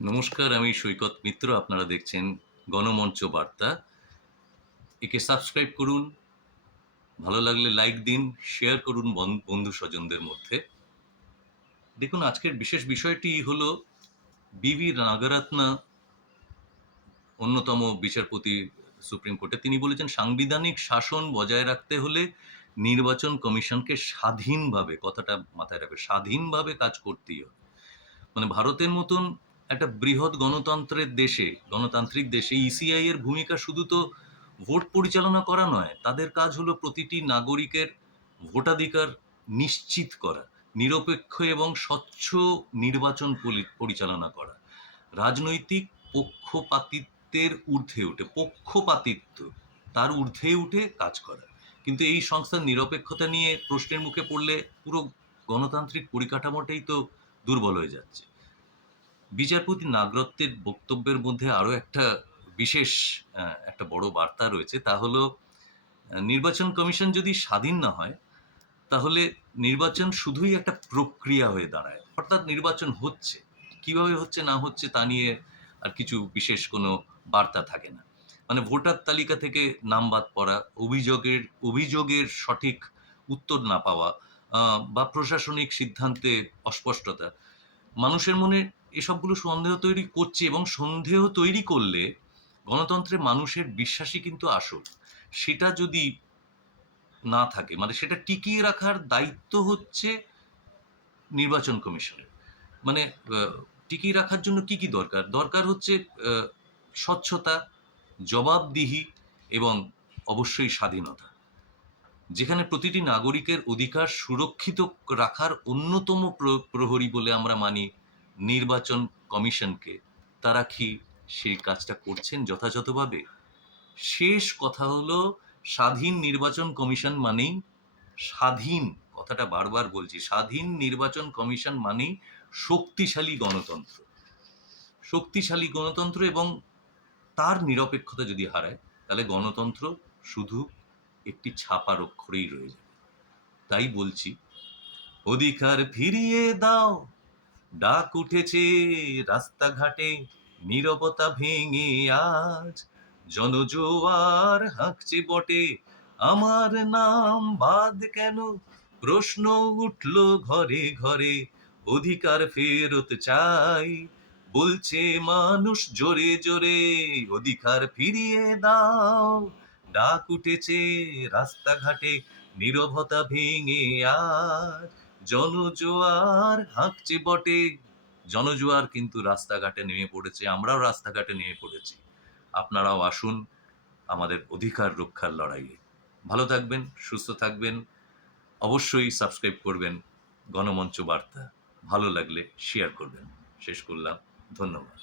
নমস্কার, আমি সৈকত মিত্র। আপনারা দেখছেন গণমঞ্চ বার্তা। একে সাবস্ক্রাইব করুন, ভালো লাগলে লাইক দিন, শেয়ার করুন বন্ধু স্বজনদের মধ্যে। দেখুন, আজকের বিশেষ বিষয়টি হলো বি.ভি. নাগরত্না, অন্যতম বিচারপতি সুপ্রিম কোর্টে। তিনি বলেছেন, সাংবিধানিক শাসন বজায় রাখতে হলে নির্বাচন কমিশনকে স্বাধীনভাবে, কথাটা মাথায় রাখবে, স্বাধীনভাবে কাজ করতেই হবে। মানে ভারতের মতন একটা বৃহৎ গণতান্ত্রিক দেশে ইসিআই এর ভূমিকা শুধু তো ভোট পরিচালনা করা নয়, তাদের কাজ হলো প্রতিটি নাগরিকের ভোটাধিকার নিশ্চিত করা, নিরপেক্ষ এবং স্বচ্ছ নির্বাচন পরিচালনা করা, রাজনৈতিক পক্ষপাতিত্ব তার ঊর্ধ্বে উঠে কাজ করা। কিন্তু এই সংস্থার নিরপেক্ষতা নিয়ে প্রশ্নের মুখে পড়লে পুরো গণতান্ত্রিক পরিকাঠামোটাই তো দুর্বল হয়ে যাচ্ছে। বিচারপতি নাগরত্বের বক্তব্যের মধ্যে আরো একটা বিশেষ একটা বড় বার্তা রয়েছে। তা হলো, নির্বাচন কমিশন যদি স্বাধীন না হয়, তাহলে নির্বাচন শুধুই একটা প্রক্রিয়া হয়ে দাঁড়ায়। অর্থাৎ নির্বাচন হচ্ছে, কিভাবে হচ্ছে না হচ্ছে তা নিয়ে আর কিছু বিশেষ কোনো বার্তা থাকে না। মানে ভোটার তালিকা থেকে নাম বাদ পড়া, অভিযোগের সঠিক উত্তর না পাওয়া, বা প্রশাসনিক সিদ্ধান্তে অস্পষ্টতা, মানুষের মনে এসবগুলো সন্দেহ তৈরি করছে, এবং সন্দেহ তৈরি করলে গণতন্ত্রে মানুষের বিশ্বাসই কিন্তু আসল। সেটা যদি না থাকে, মানে সেটা টিকিয়ে রাখার দায়িত্ব হচ্ছে নির্বাচন কমিশনের। মানে টিকিয়ে রাখার জন্য কি কি দরকার? দরকার হচ্ছে স্বচ্ছতা, জবাবদিহি এবং অবশ্যই স্বাধীনতা। যেখানে প্রতিটি নাগরিকের অধিকার সুরক্ষিত রাখার অন্যতম প্রহরী বলে আমরা মানি নির্বাচন কমিশনকে, তারা কি সেই কাজটা করছেন যথাযথভাবে? শেষ কথা হলো, স্বাধীন নির্বাচন কমিশন মানেই স্বাধীন, কথাটা বারবার বলছি, স্বাধীন নির্বাচন কমিশন মানেই শক্তিশালী গণতন্ত্র। শক্তিশালী গণতন্ত্র, এবং তার নিরপেক্ষতা যদি হারায়, তাহলে গণতন্ত্র শুধু একটি ছাপার অক্ষরেই রয়ে যাবে। তাই বলছি, অধিকার ফিরিয়ে দাও, ডাক উঠেছে রাস্তাঘাটে, নীরবতা ভেঙে আজ জনজোয়ার হাঁকছে বটে, আমার নাম বাদ কেন, প্রশ্ন উঠল ঘরে ঘরে, অধিকার ফেরত চাই, বলছে মানুষ জোরে জোরে, অধিকার ফিরিয়ে দাও, ডাক উঠেছে রাস্তাঘাটে, নীরবতা ভেঙে আজ জনজোয়ার হাঁকছে বটে। জনজোয়ার কিন্তু রাস্তাঘাটে নেমে পড়েছে, আমরাও রাস্তাঘাটে নেমে পড়েছি। আপনারাও আসুন আমাদের অধিকার রক্ষার লড়াইয়ে। ভালো থাকবেন, সুস্থ থাকবেন, অবশ্যই সাবস্ক্রাইব করবেন গণমঞ্চ বার্তা। ভালো লাগলে শেয়ার করবেন। শেষ করলাম। ধন্যবাদ।